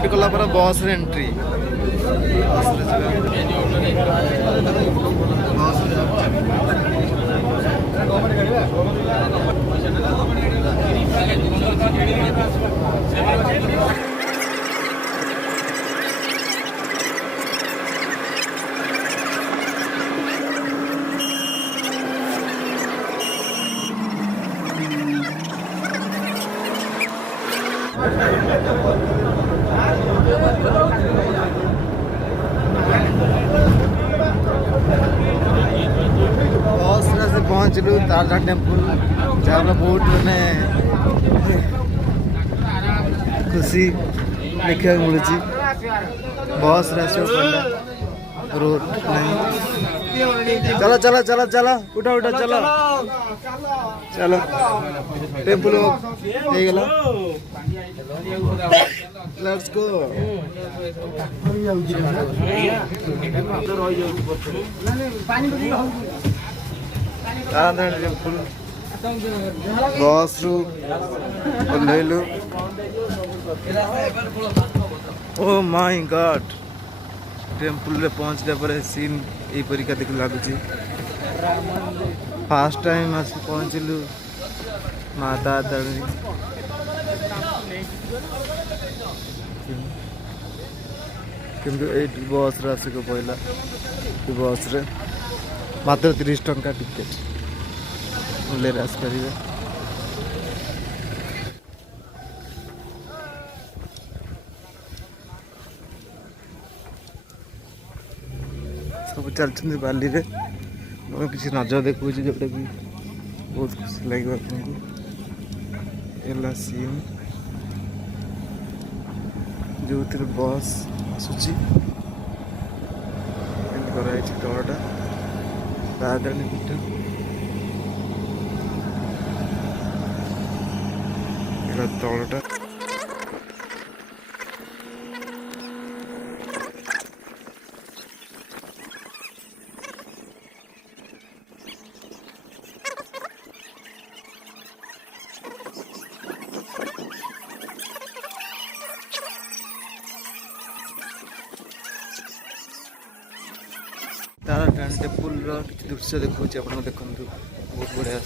ticket कला पर बस रे एंट्री पहुँचलु तारटा टेम्पल जहाँ बहुत मैंने खुशी देखा मिलूँ बस रोड चलो चलो चलो चलो उठा उठा चलो चलो टेम्पल गला लेट्स गो टेम्पल बस रु ओह्लैलु ओ माय गॉड टेम्पल रे पहुँचला पर सीन यही परिका देख लगुच फास्ट टाइम आस पहुँचलु माता तारिणी किंतु ये बस आसिक पड़ा बस रे मात्र 30 टंका टिकेट ले आसपारे सब चलते बाली रे किसी नजर देखो जोटा कि बहुत खुशी लगे सीन जो बस आसूची कराई तलटा राजधानी पीठ तलटा टेम्पल दृश्य देखा देखु बहुत बढ़िया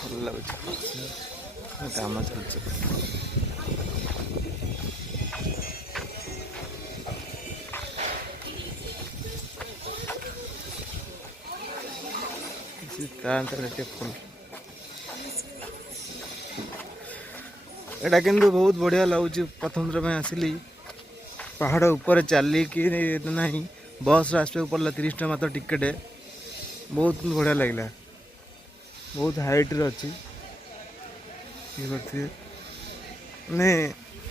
भल लगुच काम चलছে टेम्पल एटा किंतु बहुत बढ़िया लगुच प्रथम थर में आसिली पहाड़ ऊपर चलिकी नहीं बस आसपा पड़ा 30 टका मात्र टिकेट बहुत बढ़िया लगला बहुत हाइट रे अच्छी माने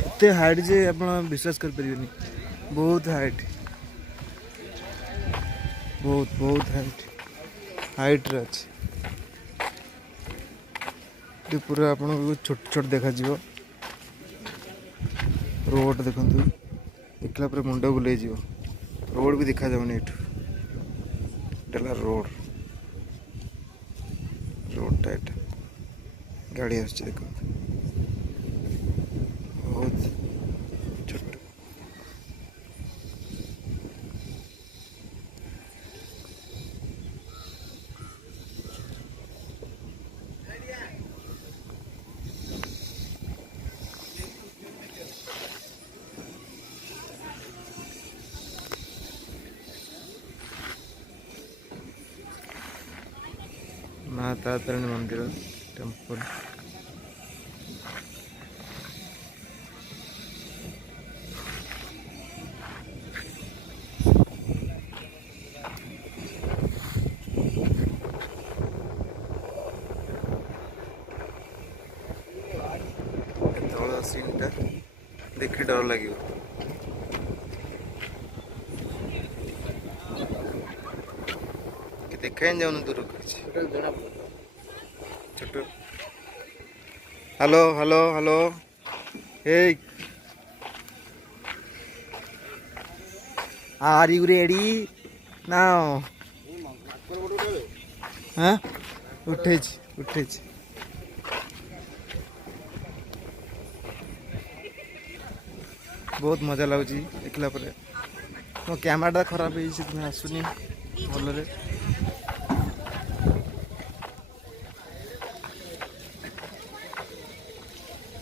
एते हाइट जे आप विश्वास कर परिबेनी बहुत हाइट बहुत बहुत हाइट रे अच्छी पूरा आप छोट छोट देखा जीवो रोड देखु देखला पर मुंड बुले जीवो रोड भी दिखा जाऊनी रोड रोड टाइट गाड़ी आसছে देखो बहुत छोट माता तारिणी मंदिर टेम्पल तल सीन टा देखी डर लगे देखा जाऊन दूर Chhotu hello hello hello hey are you ready now हाँ उठे बहुत मजा लगुच देखला मो कैमरा खराब है आसुनी भलरे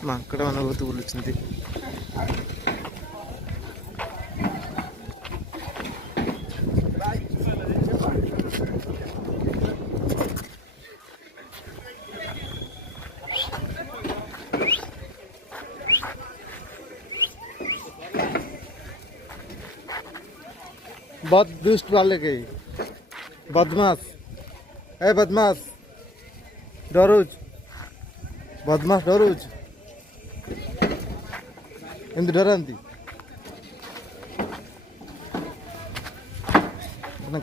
माकड़ मान बहुत बुलूं बहुत दुष्ट वाले के बदमाश ए बदमाश डरुज बदमाश डरुज एमती डरती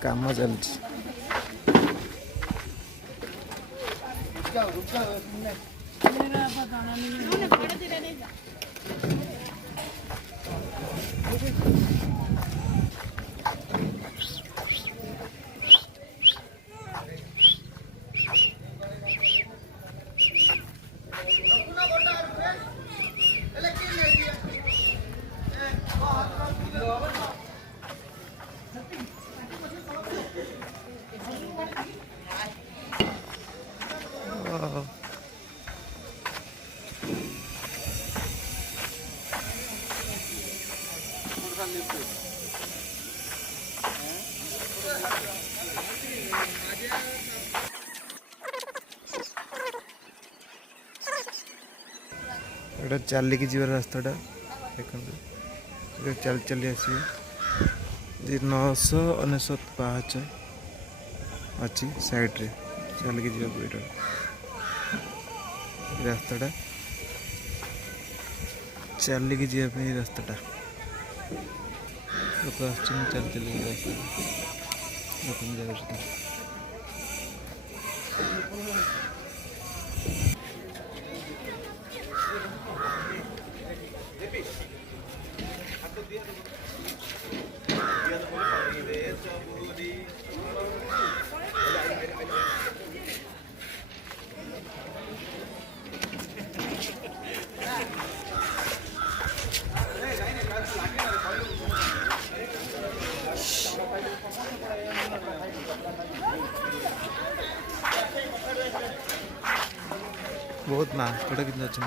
काम चलती एटा चलिकी जीवार रास्ताटा देखते चल चली आसवे 999 पाहाच अच्छी साइड रे चलिकी जीवा रास्ताटा चलिकी जीवाई रास्ताटा लोक आस चल चल रास्ता बहुत माकड़ कि अच्छे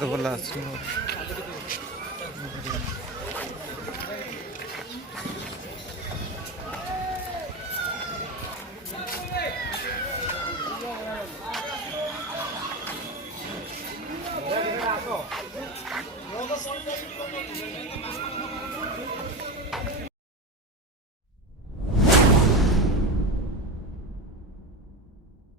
तो भला आस